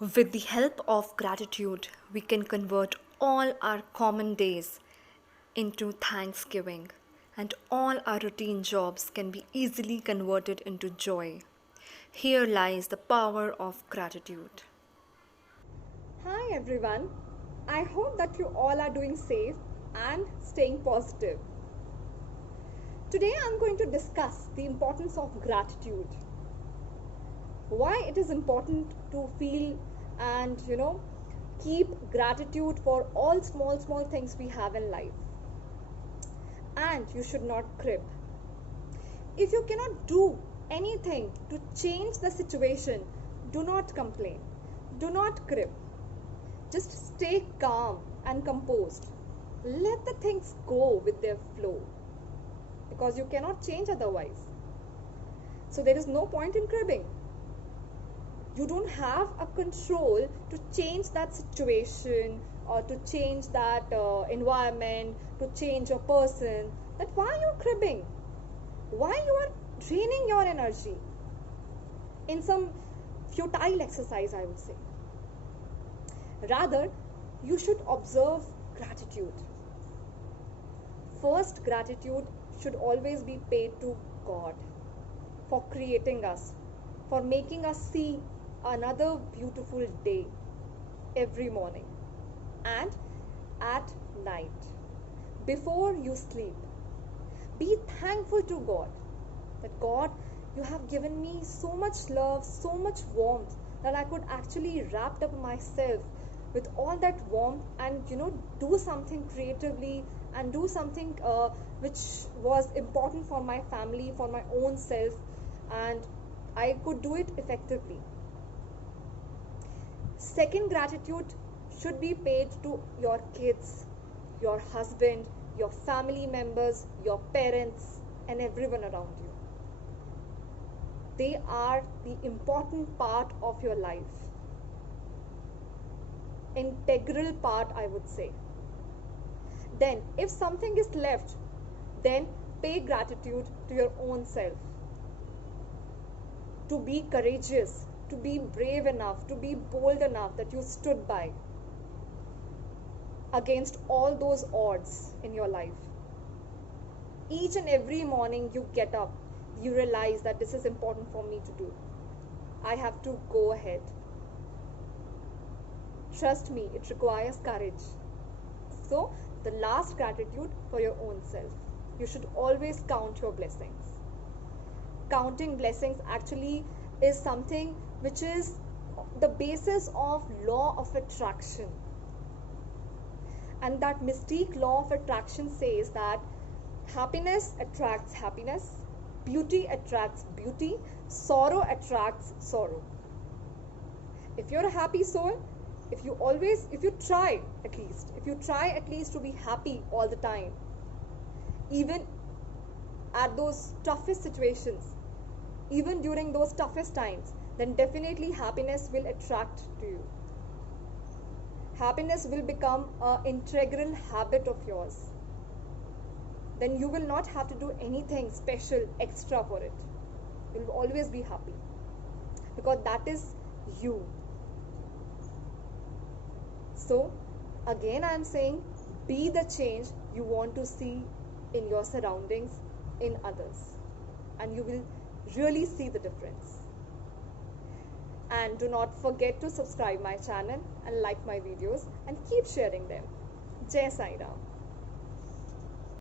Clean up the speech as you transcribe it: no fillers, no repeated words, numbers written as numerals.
With the help of gratitude, we can convert all our common days into thanksgiving, and all our routine jobs can be easily converted into joy. Here lies the power of gratitude. Hi everyone. I hope that you all are doing safe and staying positive. Today I'm going to discuss the importance of gratitude. Why it is important to feel and keep gratitude for all small things we have in life. And you should not crib. If you cannot do anything to change the situation, do not complain. Do not crib. Just stay calm and composed. Let the things go with their flow because you cannot change otherwise. So there is no point in cribbing. You don't have a control to change that situation or to change that environment, to change a person. That why you are cribbing? Why you are draining your energy in some futile exercise, I would say. Rather, you should observe gratitude. First, gratitude should always be paid to God for creating us, for making us see another beautiful day every morning and at night. Before you sleep, be thankful to God that God, you have given me so much love, so much warmth that I could actually wrap up myself with all that warmth and do something creatively and do something which was important for my family, for my own self, and I could do it effectively. Second, gratitude should be paid to your kids, your husband, your family members, your parents, and everyone around you. They are the important part of your life. Integral part, I would say. Then, if something is left, then pay gratitude to your own self. To be courageous, to be brave enough, to be bold enough that you stood by against all those odds in your life. Each and every morning you get up, you realize that this is important for me to do. I have to go ahead. Trust me, it requires courage. So, the last, gratitude for your own self. You should always count your blessings. Counting blessings actually is something which is the basis of law of attraction. And that mystique law of attraction says that happiness attracts happiness, beauty attracts beauty, sorrow attracts sorrow. If you're a happy soul, if you try at least to be happy all the time, even at those toughest situations, even during those toughest times, then definitely happiness will attract to you. Happiness will become an integral habit of yours. Then you will not have to do anything special extra for it. You will always be happy because that is you. So, again, I am saying be the change you want to see in your surroundings, in others, and you will really see the difference. And do not forget to subscribe my channel and like my videos and keep sharing them. Jai Sai Ram.